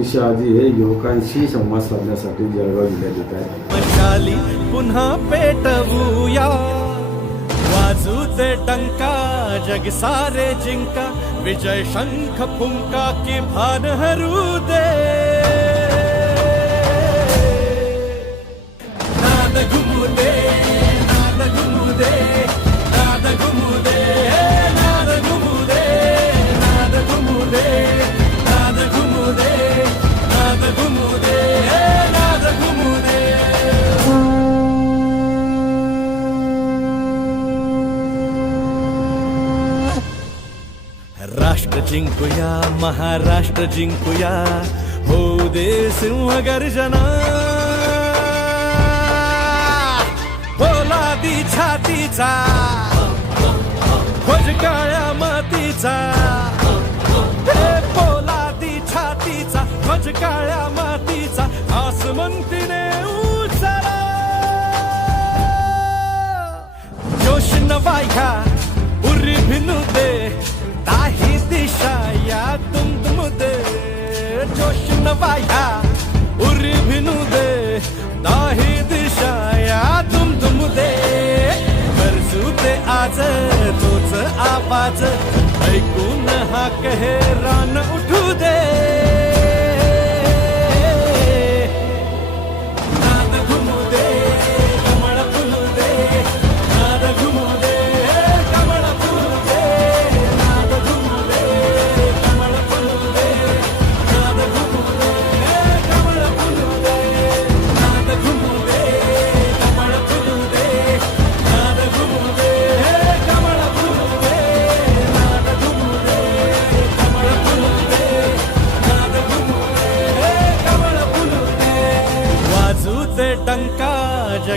अमित शहाजी हे संवाद साधण्यासाठी जळगाव जिल्ह्यात येत दे जग सारे जिंका. विजय शंख फुंका की भान हरू दे. जिंकूया महाराष्ट्र जिंकूया. हो दे सिंह गर्जना पोलादी छातीचा. ध्वज काळ्या मातीचा. हे पोलादी छातीचा ध्वज काळ्या मातीचा. आसमंतीने उचला. जोश नवाया उरी भिनू दे. ताही दिशा या तुम तुम दे जोश नवाया उरी भिनू दे. ताही दिशा या तुम तुम दे. गरजू दे आज तोच आवाज ऐकून हा कहे रान उठू दे.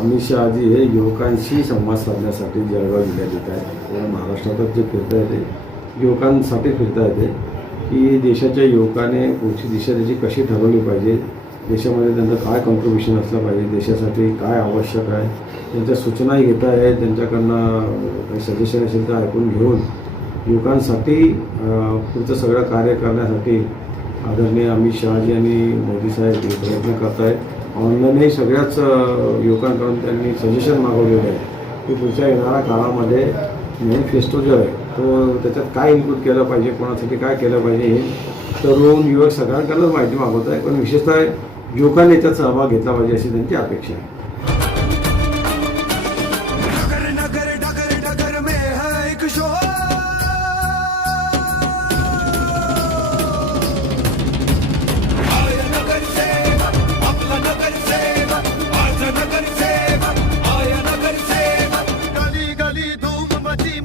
अमित शहाजी हे युवकांशी संवाद साधण्यासाठी जळगाव जिल्ह्यात येत आहेत. या महाराष्ट्रातच जे फिरता येते युवकांसाठी फिरता येते की देशाच्या युवकाने पुढची दिशा त्याची कशी ठरवली पाहिजे देशामध्ये त्यांचं काय कॉन्ट्रीब्युशन असलं पाहिजे देशासाठी काय आवश्यक आहे त्यांच्या सूचनाही घेत आहेत त्यांच्याकडनं काही सजेशन असेल तर ऐकून घेऊन युवकांसाठी पुढचं सगळं कार्य करण्यासाठी आदरणीय अमित शहाजी आणि मोदी साहेब हे प्रयत्न करत आहेत ऑनलाईनही सगळ्याच युवकांकडून त्यांनी सजेशन मागवलेलं आहे की पुढच्या येणाऱ्या काळामध्ये मॅनिफेस्टो जो आहे तो त्याच्यात काय इन्क्लूड केलं पाहिजे कोणासाठी काय केलं पाहिजे हे तरुण युवक सगळ्यांकडूनच माहिती मागवत आहे. पण विशेषतः युवकांनी याच्यात सहभाग घेतला पाहिजे अशी त्यांची अपेक्षा आहे.